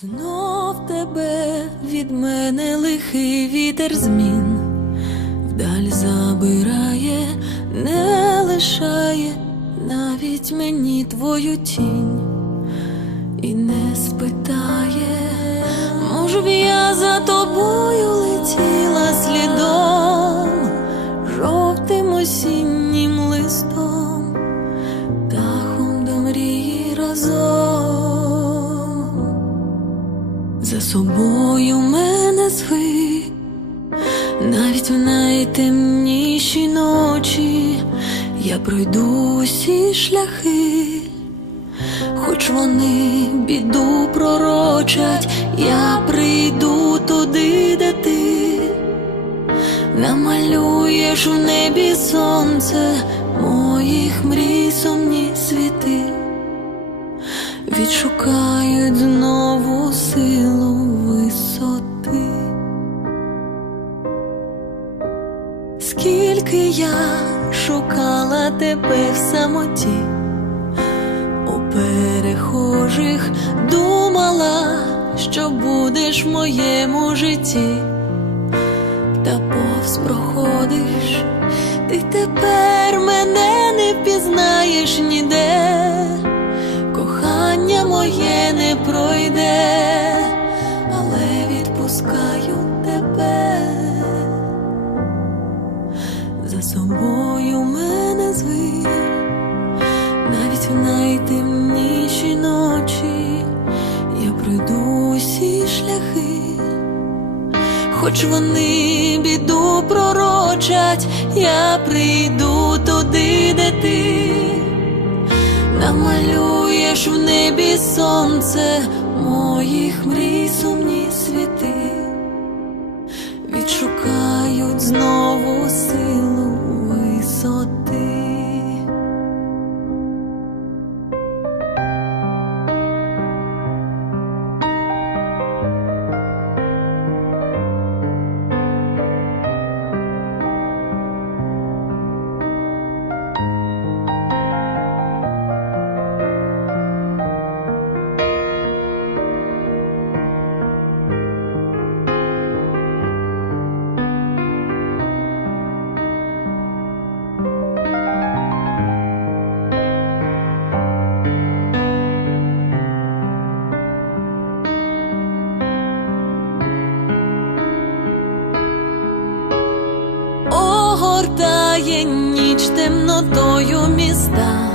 Знов тебе від мене лихий вітер змін, вдаль забирає, не лишає навіть мені твою тінь і не спитає, може б я за тобою летіла слідом, жовтим осіннім листом, дахом до мрії разом. Собою мене зви, навіть в найтемніші ночі я пройду усі шляхи, хоч вони біду пророчать, я прийду туди, де ти. Намалюєш в небі сонце моїх мрій сумні світи. Відшукають знову силу тебе в самоті, у перехожих думала, що будеш в моєму житті, та повз проходиш, ти тепер мене не впізнаєш ніде. Кохання моє не пройде, але відпускаю тебе, за собою навіть в найтемніші ночі я пройду усі шляхи, хоч вони біду пророчать, я прийду туди, де ти. Намалюєш в небі сонце моїх мрій сумні світи, відшукають знову Огортає ніч темнотою міста,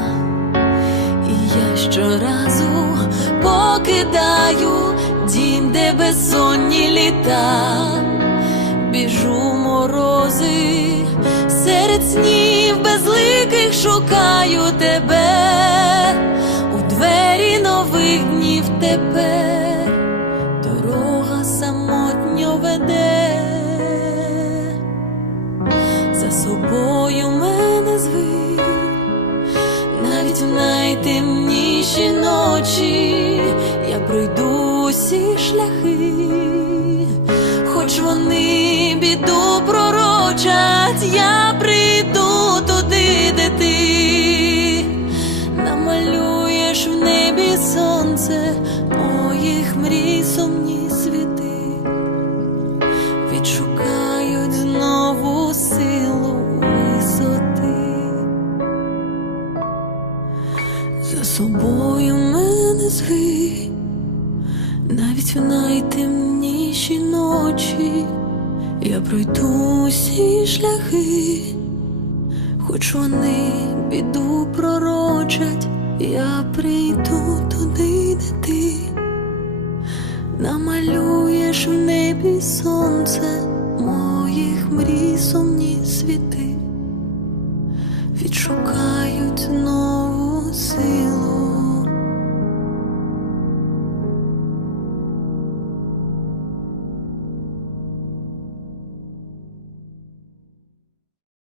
і я щоразу покидаю дім, де безсонні літа, біжу морози, серед снів безликих шукаю тебе, у двері нових днів тепер навіть в найтемніші ночі я пройду усі шляхи, хоч вони біду пророчать, я прийду туди, де ти. Намалюєш в небі сонце собою мене зви, навіть в найтемніші ночі я пройду усі шляхи, хоч вони біду пророчать, я прийду туди, де ти. Намалюєш в небі сонце